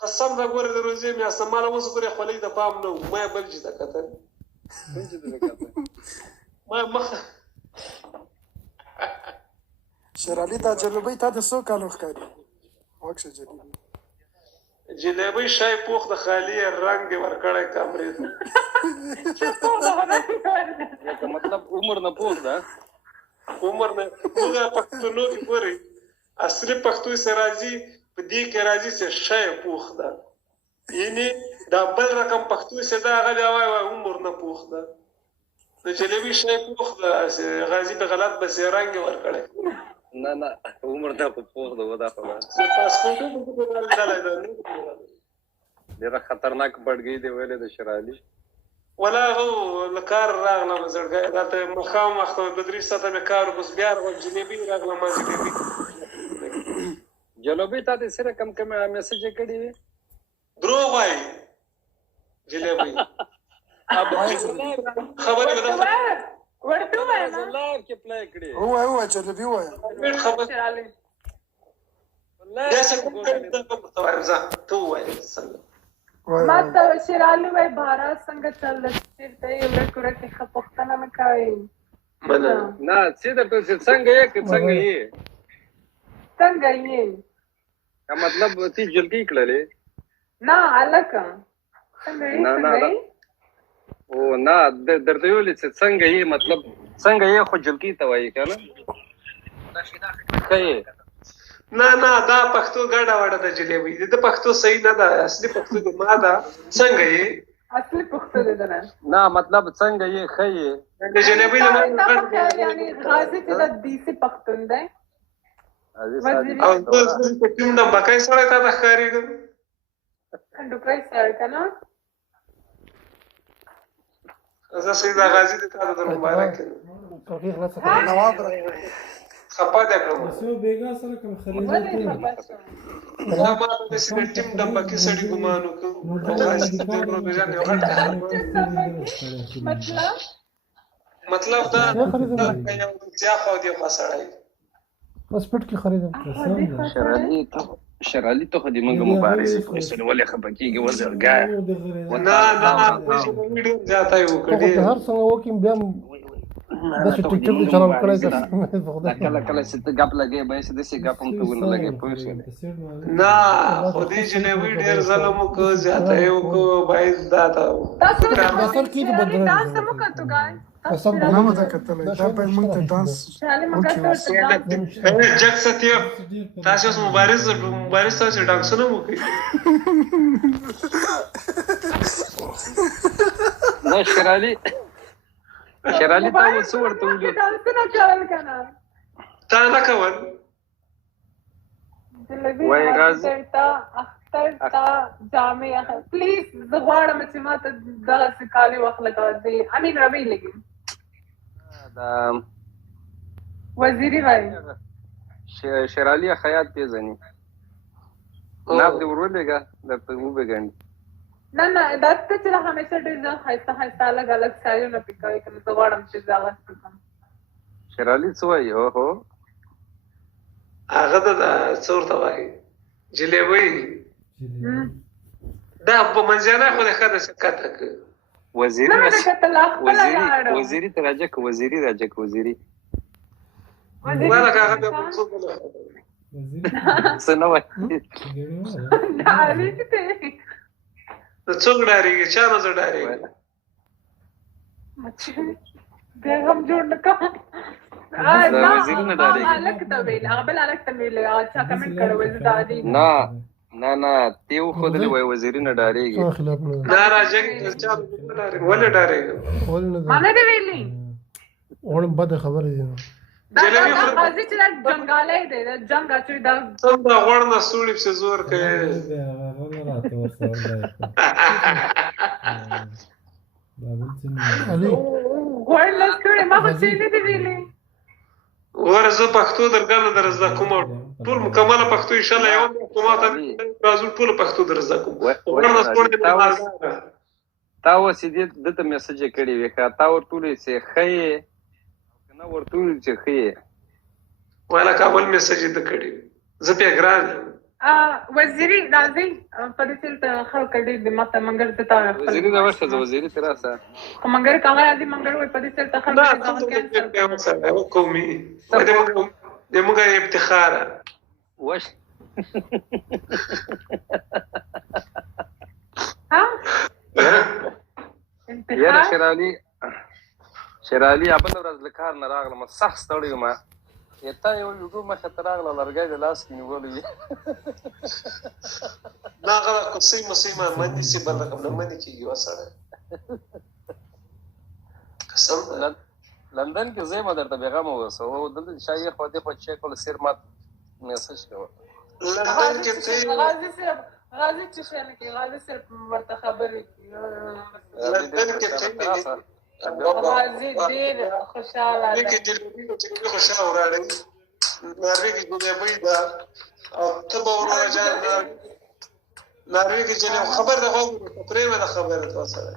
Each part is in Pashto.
قسم دا ګورې د روزې میاشته ماله اوس ګورې خولۍ د پام نه و ما یې بل چې ته کتل ما مخ شیر علي دا جلبۍ تا د څو کالو ښکاري وکشه جلبۍ جلبۍ شای پوخ د خالي رنګ دې ورکړی کمرې ته مطلب عمر نه پوخ ده عمر نه موږ پښتنو کې ګورې اصلي پښتو سره راځي په دې کې راځي چې شای پوخ ده یعنی دا بل رقم پښتو سره دا هغه بیا وایي عمر نه پوخ ده د جلبۍ شای پوخ ده غازي په غلط بس رنګ ورکړی نه عمر نه پوخ ده ودا خبره پاسپورټ په ډول ده ډېره خطرناک بډګۍ دی ویلې د شیر علي ولا هو لکار راغلم زړګی راته مخام وخت بدري ساته مې کار بس بیا جلبۍ راغلم ما جلبۍ جلبۍ تا دې سره کم میسج کړی وي دروغ وایي جلبۍ خبرې به ورته وایم لایو کې پلی کړی ووایه جلبۍ ووایه خبر داسې کوم ته وایم ځه ته ووایه ما ته شیر علي وایي بهاره څنګه چل چېرته یې ورک ورکې ښه پوښتنه مې کوئ نه څه درته څنګه یې که څنګه یې څنګه یې مطلب تی جلګۍ کړلې نه هلکه څنګه یې او نه درته ویلې چې څنګه یې مطلب څنګه یې خو جلګۍ ته وایي که نه ښه یې نه دا پښتو ګډه وډه ده جلبۍ د پښتو صحیح نه ده اصلي پښتو د ما ده څنګه یې اصلي پښتو دی ده نه مطلب څنګه یې ښه یې د جلبۍ د یعنی غازي چې د دیسي پښتون دی او زه ټیم د بکای سره تا ته ښکارېږم هندوکرای سړی که نه زه سید غازي د تا د مبارک نواب خپه ده کړم دا ما د سید ټیم د بکای سړی ګمان وکړ غازي د پروګرام یو غټ مطلب دا یو ځا خو دی مسړی پاسپورټ کې خریدم شیر علي ته خو دې موږ مبارزې پولیسونه ولې خفه کېږي وزرګا نه ویډیو زیاته یې وکړې هر څنګه وکړم بیا هم داسې ټیک ټاک دې چلول کړی کله چې ته ګپ لګې به یې داسې ګپ هم ته ونه لګې پوه شوې نه خو دې جلبۍ ډېر ظلم وکړ زیاته یې وکړ باید دا ته نه مو دا کتلی دا باید موږ ته ډانس جګ ستیو تاسو اوس مبارز تاسو ډانسونه وکړئ نه شیر علي تا اوس څه ورته وویل تا نه کول وایي غازي اختر تا جامې پلیز زه غواړم چې ما ته دغسې کالي واخلکه د امین ربیع لګي وزیري وایي شیر علي خیاط پیژني ناب دې ور ولېږه درته وبېګنډي نه دا ته چې همیشه ډېر ځان ښایسته ښایسته الګ الګ سټایلونه پې کوې که نو زه غواړم چې زه هغسې کړم شیر علي څه وایي اوهو هغه د څه ورته وایي جلبۍ دا په منځیانه خو د ښه ده کته که وزیري ته راجع که وزیري راجع که وزیري والا که هغه بیا منصوب څه نه وایي ته څوک ډارېږي چا نه زه ډارېږم بیا هم جوړ نه کوم وزیري نه ډارېږي هلک ته ویل هغه بل هلک ته مې ویل هغه چا کمنټ کړی وایي زه ډارېږم نه تی وښودلې وایي وزیري نه ډارېږي نه راجګ چا ولې ډارېږم ما نه دې ویلي بده خبرې دي جلبۍ غازي چې دا جنګالی دی دا جنګ اچوي دا څنګه غوړ نه سوړي پسې زور کوي غوړ نه سوړي ما خو څه نه دي ویلي وره زه پښتو درګرده در زده کوم ټول مکمله پښتو انشاءالله یو ما ته راځو ټول پښتو در زده کوم تا اوس دې دته میسج کړی وي که تا ورته وویل چې ښه یې که نه ورته وویل چې ښه یې والا کابل میسج یې ده کړی زه پې ګران یم. وزیري راځي په دې سیل ته خلک ډېر د ماته منګر ته تا وزیري دا ورشه زه وزیري ته راسه خو منګر کاغه راځي منګر وایي په دې سیل ته خلک قومي د موږ افتخاره وش یاره شیرعلي بله ورځ له کار نه راغلم سخت ستړی وم تا یو ویډیو مخې ته راغله لرګی د لاس کې نیولی وي نه هغه کوڅۍ موسۍ ما منې چې بل رقم نه منې کېږي ورسره قسم لندن کې زه یم درته بېغمه اوسه او دلته شا یې خوا دې خوا چیک کړل سیر مات میسج کوه لندن کې ته غازي چې شی نه کوي غازي صرف ورته خبرې کوي لندن کې ته غازي ډېر خوشحاله دی کې جلبي خوشحاله وراړئ ناروې کې جلبۍ ده او ته به وروره جان ناروې کې جلبۍ خبر ده غواړم پرېمه ده خبره ته سره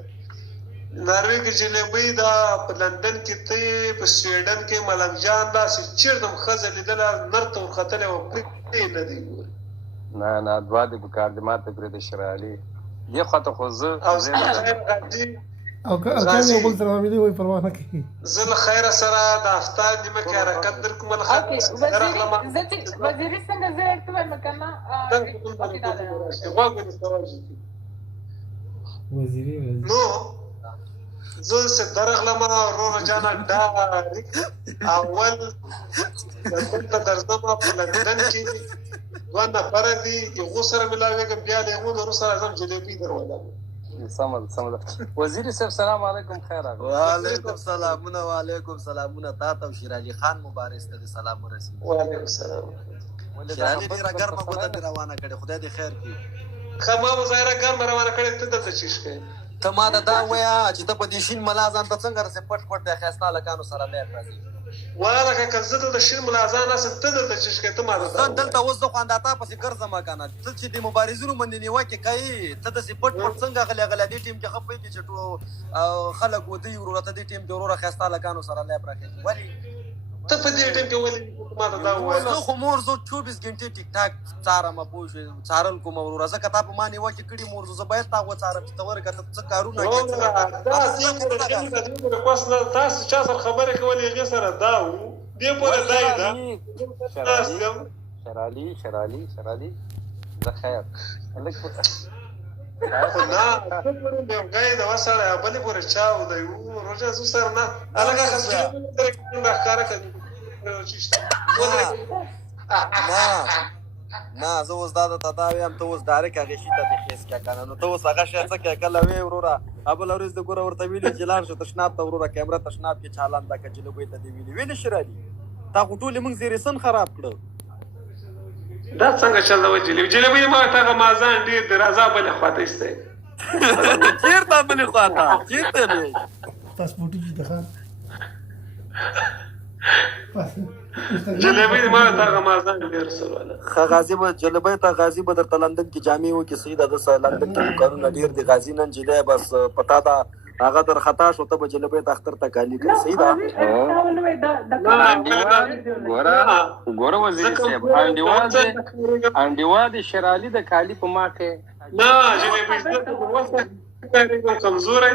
ناروې کې جلبۍ ده په لندن کې ته په سویډن کې ملنګ جان داسې چیرته ښځه لیدله نر ته ورختلی وه پرې نه دی نه دعا دې په کار دې ماته پرېږده شیرعلي دې خوا ته خو زه او که یو بل سره مې وایي پروا نه کوي زه له خیره سره د هفته نیمه کې حرکت در کوم وزیري څنګه زه ته وایم که نه وزیري نو زه چې درغلم وروره جانه ډارېک اول دلته درځم په لندن کې دوه نفره دي یغو سره ملاوېږم بیا له یغو نورو سره ځم جلبۍ درولم سمه ده وزیري صاحب سلام علیکم خیر راغلی وعلیکم سلامونه وعلیکم سلامونه تا ته او شیرعلي خان مبارز ته دې سلام ورسېږي وعلیکم السلام شیرعلي ډېره ګرمه ګوته دې روانه کړې خدای دې خیر کړي ښه ما به ظاهره ګرمه روانه کړې ته دلته چیش کوې ته ما ته دا ووایه چې ته په دې شین ملا ځان ته څنګه رسې پټ د ښایسته هلکانو سره لیر راځي واله که زه دلته شین ملازان اسم ته دلته چیش کوې ته ما ته زه دلته اوس زه خو انداتا پسې ګرځم که نه ته چې د مبارزینو باندې نیوکې کوې ته داسې پټ څنګه غلی دې ټیم کې ښه پوهېږي چې ټول خلک ودوي وروره ته دې ټیم کې وروره ښایسته هلکانو سره لیب راخېږي ولې ته په دې ټیم کې ولې ما ته دا ووایه زه خو مور زه 24 ګنټې ټیک ټاک څارم پوه شوې څارل کوم وروره ځکه تا په ما نیوکې کړي مور زه باید تا وڅارم چې ته ورکه ته څه کارونه تاسو چا سره خبرې کولې هغې سره دا و دې پورې دا یې ده شیرعلي زه خیر نه ته پورې یو ګای د وسړی بلې پورې چا و دی روژه زه سره نه هلکه ښکاره کوي نه زه اوس دا درته دا ویم ته اوس ډایرک هغې شي ته دې خیس کړه که نه نو ته اوس هغه شی څه کوې کله وې وروره بله ورځ د ګوره ورته ویلي چې لاړ شو تشناب ته وروره کیمره تشناب کې چالان دا که جلبۍ ته دې ویلي ویلې شیرعلي تا خو ټولې موږ زیرسن خراب کړه دا څنګه چل دی جلبۍ ما ته هغه مازان ډېر دی راځه بلې خوا ته ایستی چېرته بلې خوا ته چېرته دی پاسپورټي چې د خان جلبۍ ما ته هغه مازان ډېر سرواله ښه غازي به جلبۍ ته غازي به درته لندن کې جامې وکړي صحیح ده ده لندن کې دوکانونه ډېر دي غازي نن چې دی بس په تا ته هغه در خطا شو ته به جلبۍ ته اختر ته کالي کړي صحیح ده ګوره وزیري صاحب انډیوال د شیرعلي د کالي په ما کې نه جلبۍ زه کمزوری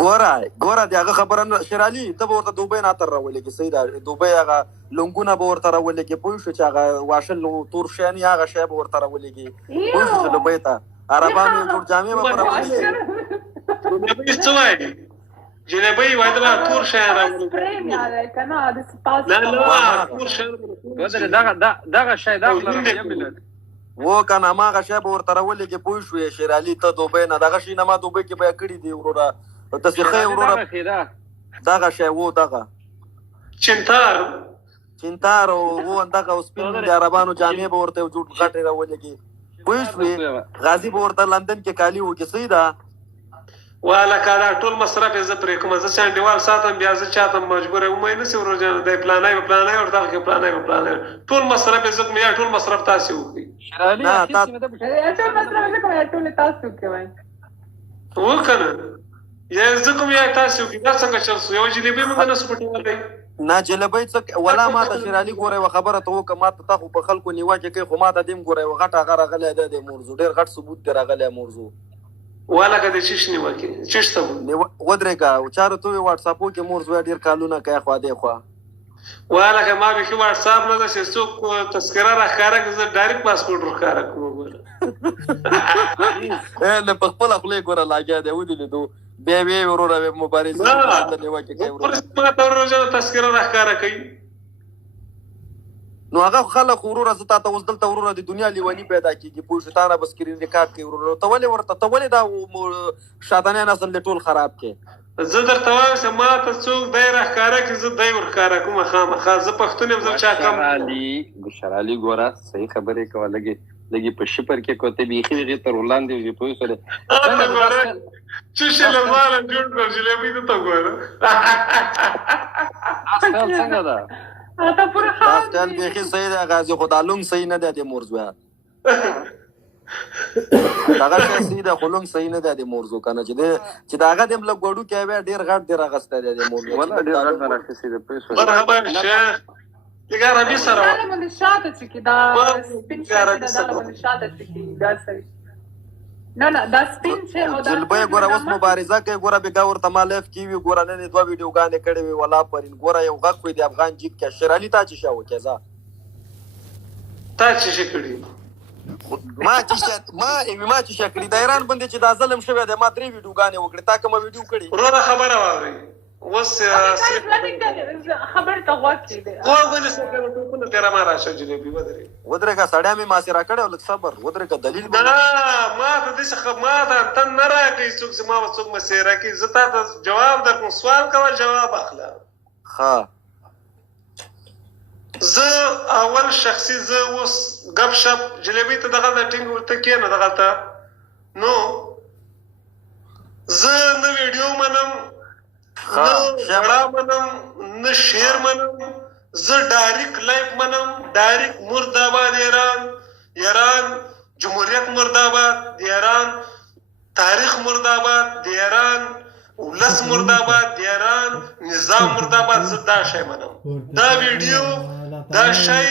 ګوره د هغه خبره نه شیرعلي ته به ورته دوبۍ نه اتر راولېږي صحیح ده دوبۍ هغه لونګونه به ورته راولېږي پوه شو چې هغه واښه تور شیان یا هغه شی به ورته راولېږي پوه شو چې دوبۍ ته عربانو یو جوړ جامې به په راولېږي جلبۍ څه وایي جلبۍ وایي دله تور شیان راولېږي تور شیان دغه شی دا و که نه هماغه شی به ورته راولېږي پوه شوې شیرعلي ته دوبۍ نه دغه شي نه ما دوبۍ کې بیا کړي دي وروره داسې ښه وروره دغه شی و دغه چنتار و دغه سپین د عربانو جامې به ورته یو جوړ غټې راولېږي پوه شوې غازي به ورته لندن کې کالي وکړي صحیح ده والکه دا ټول مصرف یې زه پرې کوم زه چې انډیوال ساتم بیا زه چاته مجبوره ومې نه شي ورور جانه دی پلانی به پلانی او دغه کې پلانی به پلانی ټول مصرف یې زه کوم یا ټول مصرف تاسې وکړئ وکړه یا زه کوم یا تاسې وکړئ دا څنګه چل شو یو جلبۍ موږ نه سو پټولی نه جلبۍ څه ولا ما ته شیر علي ګوره یوه خبره ته وکړه ما ته تا خو په خلکو نیوکې کوي خو ما ته دې هم ګوره یوه غټ هغه راغلی دی د موضوع ډېر غټ ثبوت دی راغلی موضوع والله که د چیش نیوکې چیش ته ودرېږه چارو ته وې واټساپو کې موضوع ډېر کالونه کوي خوا دې خوا والله که ما بیخي واټساپ نه ده چې څوک تذکره راښکاره کړي زه ډایرکټ پاسپورټ ورښکاره کړم نه په خپله خولې ګوره لاګیا دی ودې لیدو بیا وې وروره مبارزې نیوکې کوي ما ته ورور تذکره راښکاره کوي نو هغه خلک وروره زه تا ته اوس دلته وروره د دنیا لیوني پیدا کېږي پوه شو تا نه به سکرین ریکارډ کوي وروره ته ولې ورته ته ولې دا شاتنی نسل دې ټول خراب کې زه درته وایم چې ما ته څوک دی راښکاره کړي زه دی ورښکاره کوم خامخا زه پښتون یم زه چا کم بشر علي ګوره صحیح خبرې کوه لږې په شپر کې کوه ته بیخي هغې تر وړاندې وځې پوه شولې ته ګوره چوشې له ماله جوړ کړ جلبۍ ته ته ګوره سټایل څنګه ده ته پوره دا سټایل بیخي صحیح دی غازي خو دا لونګ صحیح نه دی د موضوع دغه شی صحیح دی خو لونګ صحیح نه دی د موضوع که نه چې د هغه د لږ ګوډو کې بیا ډېر غټ دی راغستی دی د موضوع والله ډېر غټ نه راخیستې دی پوه شولې مرحبا شیخ لږ عربي سره دا باندې شاته چکي دا سپین شي دا باندې شاته چکي دا صحیح نه دا سپین شي او دا جلبۍ ګوره اوس مبارزه کوي ګوره بېګا ورته ما لایف کې وي ګوره نن یې 2 ویډیوګانې کړې وي ولا پرین ګوره یو غږ کوي د افغان جیب کې شیر علي تا چې شا وکړې ځه تا چې شي کړي ما چې شا کړي د ایران بندې چې دا ظلم شوی دی ما 3 ویډیوګانې وکړې تا کومه ویډیو کړې وروره خبره واورئ اوس خبر ته غوږ کېږدئ غوږ ونیسه کنه ټوپونه تېره ما راشه جلبۍ ودرېږه سړی مې محاصره کړی او لږ صبر ودرېږه دلیل نه ما ته داسې ما ته تن نه راکوي څوک چې ما به څوک مسیره کوي زه تا ته جواب در کوم سوال کوه جواب اخله ښه زه اول شخصي زه اوس ګپ شپ جلبۍ ته دغلته ټینګ ورته کښېنه دغلته نو زه نه ویډیو منم نه غړا منم نه شعر منم زه ډایرکټ لایف منم ډایرکټ مرداباد ایران جمهوریت مرداباد د ایران تاریخ مرداباد د ایران ولس مرداباد د ایران نظام مرداباد زه دا شی منم دا ویډیو دا شی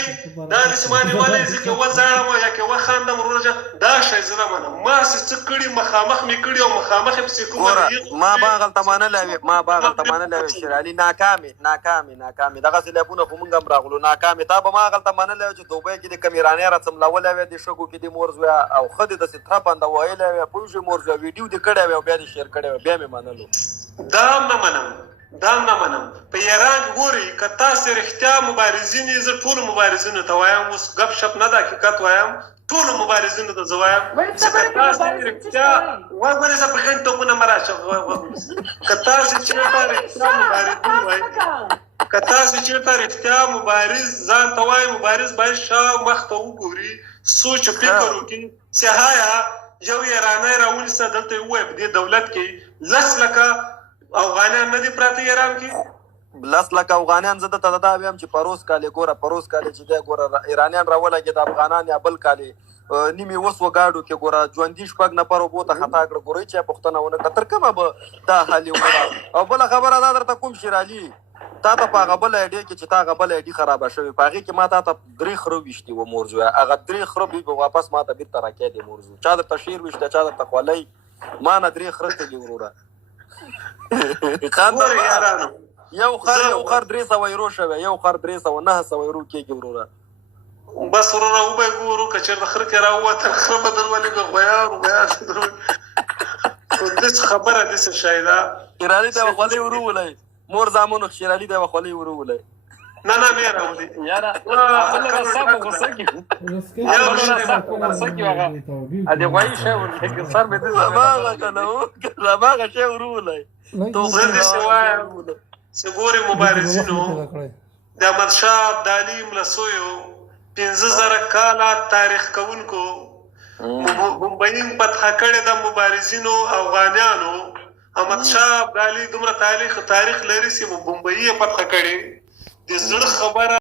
دا داسې ما نیولی زه که وځاړم یا که وخاندم وروره دا شی زه نه منم ما چې څه کړي مخامخ مې کړي او مخامخ یې پسې کوم ما به هغلته منلی وې شیر علي ناکامې دغسې لیبونه خو موږ هم راغلو ناکامې تا به ما هغلته منلی وې چې دوبۍ کې د کوم ایرانی راڅملولی وې د شګو کې د مورزویه او ښه دې داسې ترپنده ویلی وې پوه شوې مورزویه ویډیو دې کړی وې او بیا دې شیر کړی وې بیا مې منلو دا هم نه منم په ایران ګورئ که تاسې رښتیا مبارزین یې زه ټولو مبارزینو ته وایم اوس ګپ شپ نه د حقیقت وایم ټولو مبارزینو ته زه وایم چې که تاسې رښتیا ونیسه په خنډ ټوپونه مه راشه که تاسې چېرته رښتیا مبارزین وایي که تاسې چېرته رښتیا مبارز ځان ته وایي مبارز باید شا مخ ته وګوري سوچ و فکر وکړي چې هایا یو ایرانی راونیسه دلته یې ووایه په دې دولت کې 10 لکه افغانیان نه دي پراته ایران کې 10 لکه افغانیان زه دته دا ویم چې پروس کالې ګوره چې دی ګوره ایرانیان راولګېد افغانان یا بل کالې نیمې اوس وګاډو کې ګوره ژوندي 6 نفر اوبو ته خطا کړه ګورئ چې پوښتنه ونه کړه تر کومه به دا حال یې وکړه او بله خبره دا درته کوم شیر علي تا ته په هغه بل ایډیا کې چې تا هغه بل ایډي خرابه شوې په هغې کې ما تا ته 3 خره ویشتي وه موضوع هغه 3 خره به واپس ما ته بېرته راکې دی موضوع چا درته شیر ویشته چا درته خولۍ ما نه 3 خره تلي وروره یو خر 300 یورو شوی یو خر 900 یورو کېږي وروره بس وروره وبه ګورو که چېرته خره کې راووتل خره به در ولېږه غویان داسې خبره داسې شی ده شیر علي ته به خولۍ وروولئ مور زامنو شیر علي ته به خولۍ وروولئ نه مې راولي یاره بله رسا په غوسه کې د غوایي شی ورکړي سر مې دې هماغه شی وروولئ زه داسې وایم چې ګورې مبارزینو د احمدشاه ابدالي ملسویو 15,000 کاله تاریخ کوونکو بمبئی فتح کړې د مبارزینو افغانیانو احمدشاه ابدالي دومره تاریخ لري چې بمبئی یې فتح کړې د زړه خبره